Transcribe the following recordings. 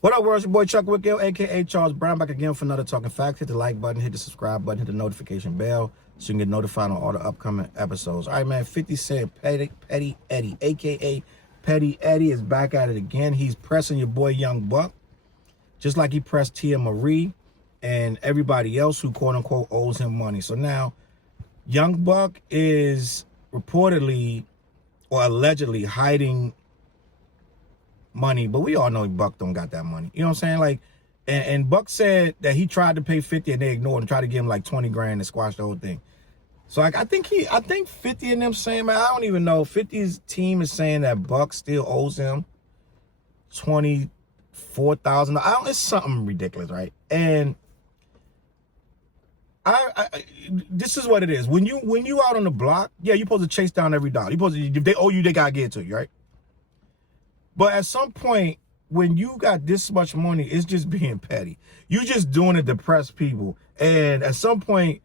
What up, world? It's your boy Chuck Wickell, aka Charles Brown, back again for another Talking Facts. Hit the like button, hit the subscribe button, hit the notification bell so you can get notified on all the upcoming episodes. All right, man. 50 Cent, Petty Eddie, aka Petty Eddie, is back at it again. He's pressing your boy Young Buck, just like he pressed T.H.E and everybody else who quote unquote owes him money. So now, Young Buck is reportedly or allegedly hiding money, but we all know Buck don't got that money. You know what I'm saying? Like, and Buck said that he tried to pay 50 and they ignored him, tried to give him like 20 grand to squash the whole thing. So like, I think 50 and them saying, man, I don't even know. 50's team is saying that Buck still owes him $24,000. It's something ridiculous, right? And this is what it is. When you out on the block, yeah, you're supposed to chase down every dollar. You're supposed to, if they owe you, they gotta get it to you, right? But at some point, when you got this much money, it's just being petty. You're just doing it to press people. And at some point,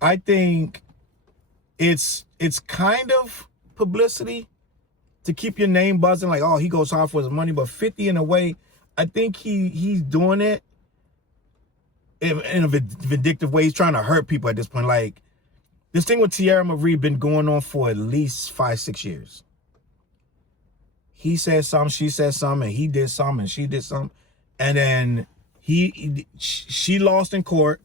I think it's kind of publicity to keep your name buzzing, like, oh, he goes hard for his money. But 50, in a way, I think he's doing it in a vindictive way. He's trying to hurt people at this point. Like, this thing with T.H.E been going on for at least 5-6 years. He said something, she said something, and he did something, and she did something. And then she lost in court,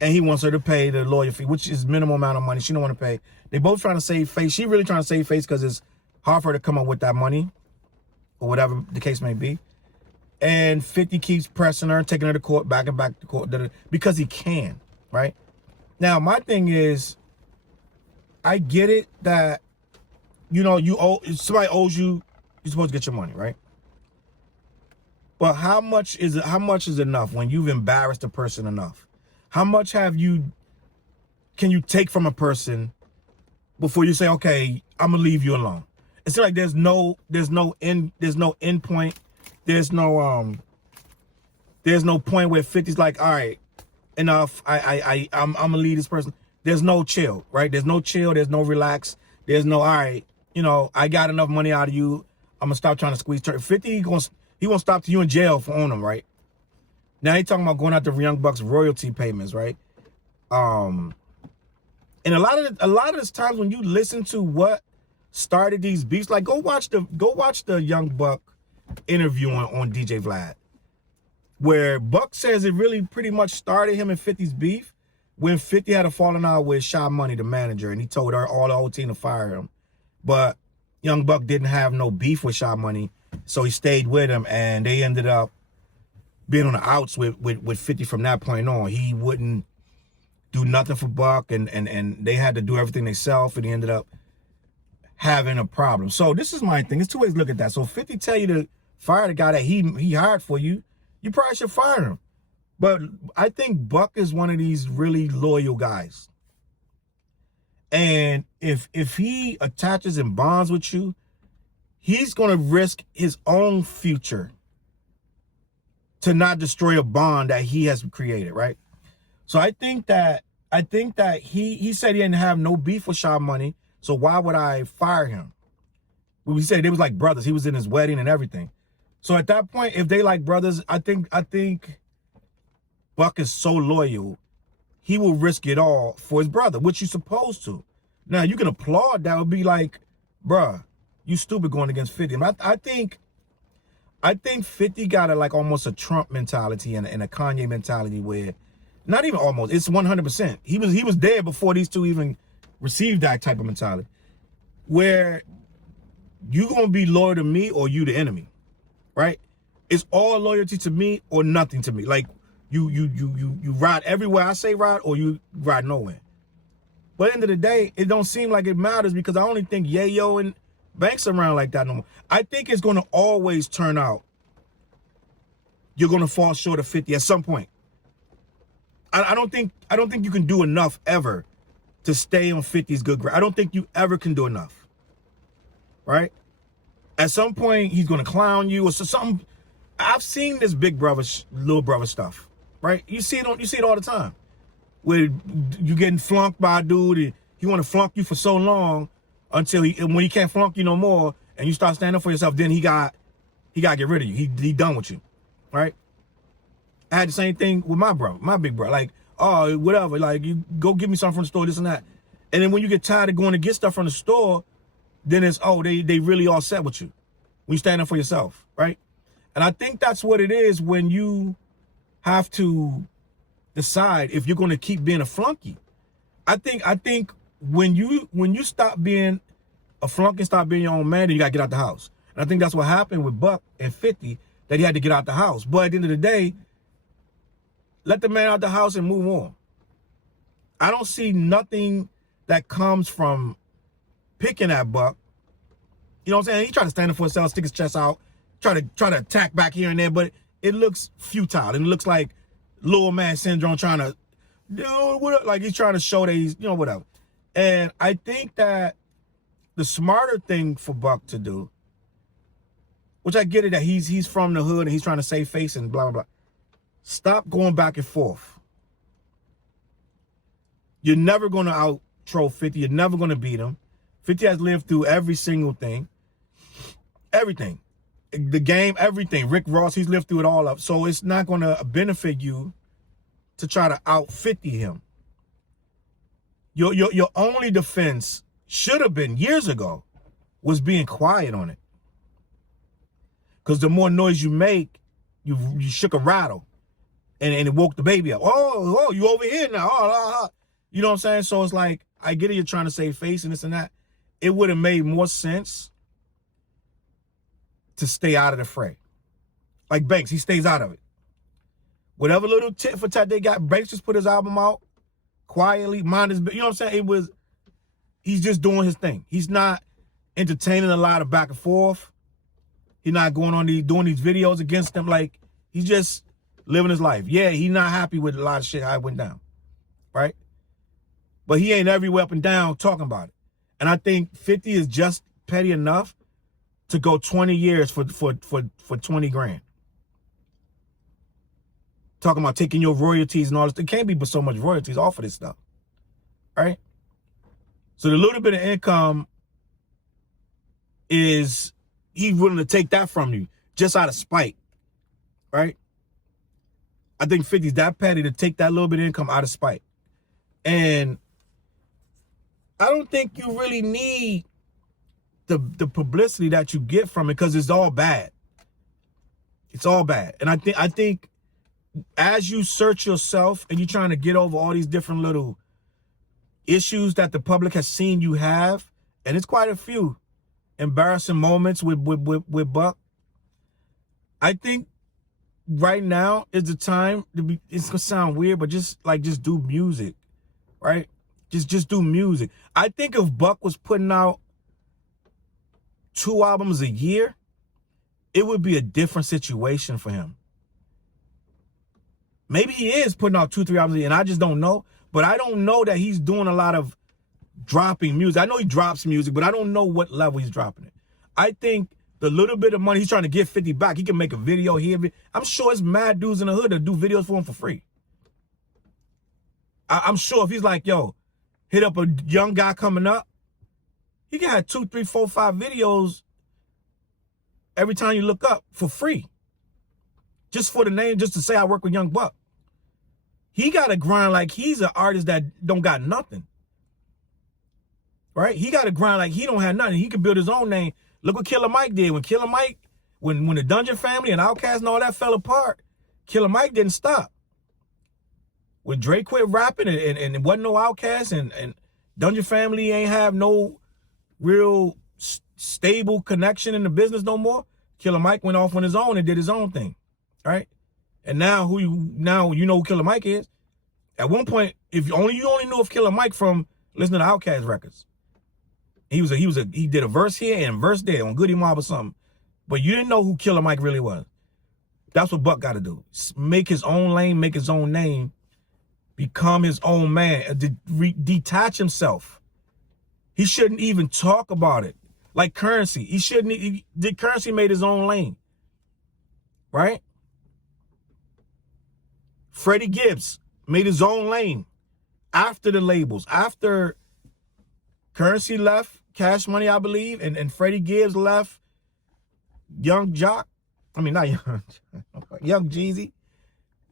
and he wants her to pay the lawyer fee, which is minimal amount of money. She don't want to pay. They both trying to save face. She really trying to save face because it's hard for her to come up with that money, or whatever the case may be. And 50 keeps pressing her, taking her to court, back and back to court, because he can, right? Now, my thing is, I get it that, you know, somebody owes you, you're supposed to get your money, right? But how much is enough when you've embarrassed a person enough? How much can you take from a person before you say, okay, I'm gonna leave you alone? It's like there's no end point. There's no point where 50's like, all right, enough. I'm gonna leave this person. There's no chill, right? There's no chill. There's no relax. There's no, all right, you know, I got enough money out of you. I'm gonna stop trying to squeeze. 50, he won't stop to you in jail for owning them, right? Now he talking about going after Young Buck's royalty payments, right? And a lot of this times when you listen to what started these beefs, like go watch the Young Buck interview on DJ Vlad, where Buck says it really pretty much started him and 50's beef when 50 had a falling out with Shy Money, the manager, and he told all the whole team to fire him. But Young Buck didn't have no beef with Shy Money, so he stayed with him, and they ended up being on the outs with 50 from that point on. He wouldn't do nothing for Buck, and they had to do everything themselves, and he ended up having a problem. So this is my thing. There's two ways to look at that. So 50 tell you to fire the guy that he hired for you, you probably should fire him. But I think Buck is one of these really loyal guys. And if he attaches and bonds with you, he's going to risk his own future to not destroy a bond that he has created, right? So I think that he said he didn't have no beef with Shy Money, so why would I fire him? Well, he said they was like brothers. He was in his wedding and everything. So at that point, if they like brothers, I think Buck is so loyal, he will risk it all for his brother, which you're supposed to. Now, you can applaud that. Would be like, bruh, you stupid going against 50. And I think 50 got like almost a Trump mentality and a Kanye mentality where, not even almost, it's 100%. He was there before these two even received that type of mentality, where you gonna be loyal to me or you the enemy, right? It's all loyalty to me or nothing to me. Like you ride everywhere I say ride, or you ride nowhere. But at the end of the day, it don't seem like it matters, because I only think Yayo and Banks around like that no more. I think it's gonna always turn out you're gonna fall short of 50 at some point. I don't think you can do enough ever to stay on 50's good grade. I don't think you ever can do enough, right? At some point, he's gonna clown you or something. I've seen this big brother, little brother stuff, right? You see it all the time, where you getting flunked by a dude, and he want to flunk you for so long until when he can't flunk you no more, and you start standing up for yourself. Then he got he got to get rid of you. He done with you, right? I had the same thing with my bro, my big bro. Like, oh, whatever, like, you go get me something from the store, this and that. And then when you get tired of going to get stuff from the store, then it's, oh, they really all set with you. When you stand up for yourself, right? And I think that's what it is when you have to decide if you're going to keep being a flunky. I think when you stop being a flunky, stop being your own man, then you got to get out the house. And I think that's what happened with Buck and 50, that he had to get out the house. But at the end of the day, let the man out the house and move on. I don't see nothing that comes from picking at Buck. You know what I'm saying? He tried to stand up for himself, stick his chest out, try to attack back here and there, but it looks futile. And it looks like little man syndrome trying to, you know, like he's trying to show that he's, you know, whatever. And I think that the smarter thing for Buck to do, which I get it that he's from the hood and he's trying to save face and blah, blah, blah. Stop going back and forth. You're never going to out-troll 50. You're never going to beat him. 50 has lived through every single thing. Everything. The game, everything. Rick Ross, he's lived through it all up. So it's not going to benefit you to try to out 50 him. Your only defense should have been years ago was being quiet on it. Because the more noise you make, you shook a rattle. And it woke the baby up. Oh, you over here now. Oh. You know what I'm saying? So it's like, I get it, you're trying to save face and this and that. It would have made more sense to stay out of the fray. Like Banks, he stays out of it. Whatever little tit for tat they got, Banks just put his album out quietly, mind his, you know what I'm saying? He's just doing his thing. He's not entertaining a lot of back and forth. He's not going on doing these videos against them. Like, he's just living his life. Yeah, he's not happy with a lot of shit how it went down, right? But he ain't everywhere up and down talking about it. And I think 50 is just petty enough to go 20 years for 20 grand. Talking about taking your royalties and all this. There can't be but so much royalties off of this stuff, right? So the little bit of income is he's willing to take that from you just out of spite, right? I think 50's that petty to take that little bit of income out of spite. And I don't think you really need the publicity that you get from it, because it's all bad. It's all bad. And I think as you search yourself and you're trying to get over all these different little issues that the public has seen you have, and it's quite a few embarrassing moments with Buck, I think right now is the time to be, it's gonna sound weird, but just do music, right? Just do music. I think if Buck was putting out 2 albums a year, it would be a different situation for him. Maybe he is putting out 2-3 albums a year, and I just don't know. But I don't know that he's doing a lot of dropping music. I know he drops music, but I don't know what level he's dropping it. I think the little bit of money he's trying to get 50 back, he can make a video here. I'm sure it's mad dudes in the hood that do videos for him for free. I'm sure if he's like, yo, hit up a young guy coming up, he can have 2, 3, 4, 5 videos every time you look up for free. Just for the name, just to say I work with Young Buck. He got to grind like he's an artist that don't got nothing. Right? He got to grind like he don't have nothing. He can build his own name. Look what Killer Mike did. When Killer Mike, when the Dungeon Family and Outkast and all that fell apart, Killer Mike didn't stop. When Drake quit rapping and it wasn't no Outkast and Dungeon Family ain't have no real stable connection in the business no more, Killer Mike went off on his own and did his own thing. Right? And now you know who Killer Mike is. At one point, if you only knew of Killer Mike from listening to Outkast records. He did a verse here and a verse there on Goody Mob or something. But you didn't know who Killer Mike really was. That's what Buck got to do. Make his own lane, make his own name, become his own man, detach himself. He shouldn't even talk about it. Like Currency. Currency made his own lane. Right? Freddie Gibbs made his own lane after the labels. After Currency left, Cash Money, I believe, and Freddie Gibbs left Young Jock, I mean, not Young Jeezy.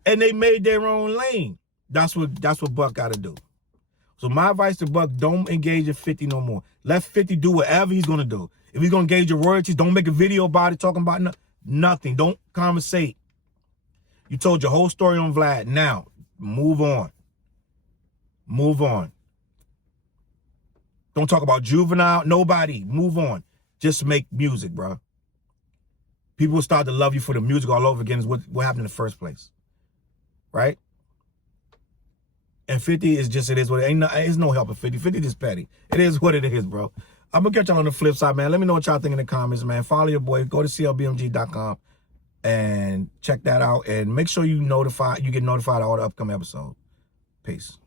And they made their own lane. That's what Buck got to do. So my advice to Buck, don't engage with 50 no more. Let 50 do whatever he's going to do. If he's going to engage your royalties, don't make a video about it, talking about nothing. Don't conversate. You told your whole story on Vlad. Now, move on. Move on. Don't talk about Juvenile. Nobody. Move on. Just make music, bro. People will start to love you for the music all over again is what happened in the first place. Right? And 50 is just, it is what it ain't. It's no help at 50. 50 is petty. It is what it is, bro. I'm going to catch y'all on the flip side, man. Let me know what y'all think in the comments, man. Follow your boy. Go to CLBMG.com and check that out. And make sure you get notified of all the upcoming episodes. Peace.